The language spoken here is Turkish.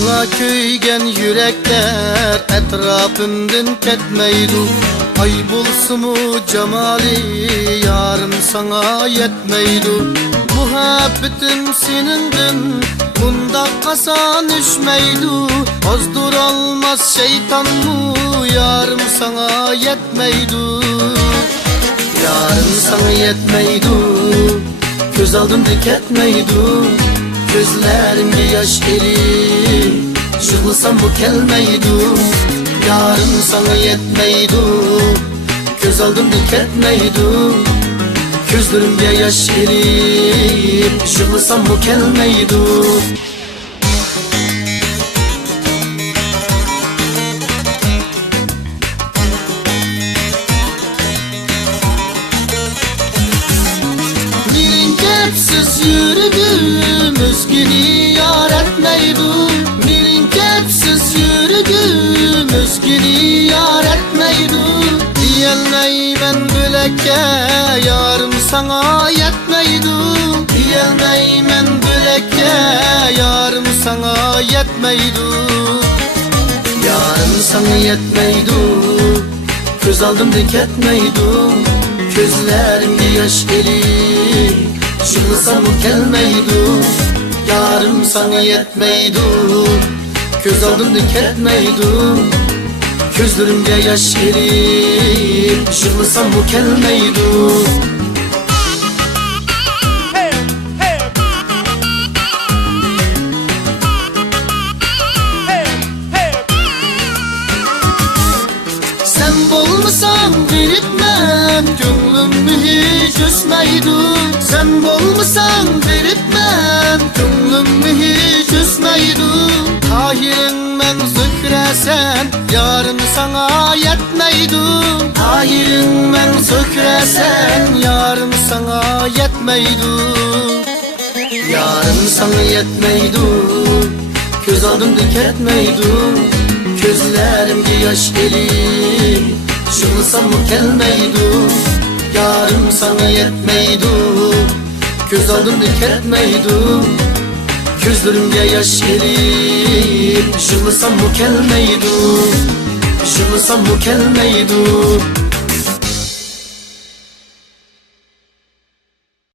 Sana köygen yürekler etrafımdan ketmeydu. Ay bulsumu cemali yarım sana yetmeydu. Muhabbetim senindin bunda kasan düşmeydu. Ozdur olmaz şeytan mu yarım sana yetmeydu. Yarım sana yetmeydu. Göz aldın dik etmeydu. Gözlerimde yaş eri Şıklasam bu kelmeydu. Yarım sana yetmeydu. Göz aldım dik etmeydu. Gözlerimde yaş eri Şıklasam bu kelmeydu. Kepsiz yürüdüm özgünü yar etmeydu. Mirin kepsiz yürüdüm özgünü yar etmeydu. Diyelmey ben büleke yarım sana yetmeydu. Diyelmey ben büleke yarım sana yetmeydu. Yarım sana yetmeydu. Göz aldım dik etmeydu. Gözlerimde yaş eri Şıklasam bu kelmeydu. Yarım sana yetmeydu. Göz aldım dik etmeydu. Gözlerimde yaş eri Şıklasam bu kelmeydu. Sen bolmasan veritmem gönlümü hiç üzmeydu. Sen bolmasan veritmem gönlümü hiç üzmeydu. Tahirin men zükresen yarım sana yetmeydu. Tahirin men zükresen yarım sana yetmeydu. Yarım sana yetmeydu. Göz aldım dik etmeydu. Gözlerimde yaş eri Şıklasam bu kelmeydu. Yarım sana yetmeydu. Göz aldım dik etmeydu. Gözlerimde yaş eri Şıklasam bu kelmeydu. Şıklasam bu kelmeydu.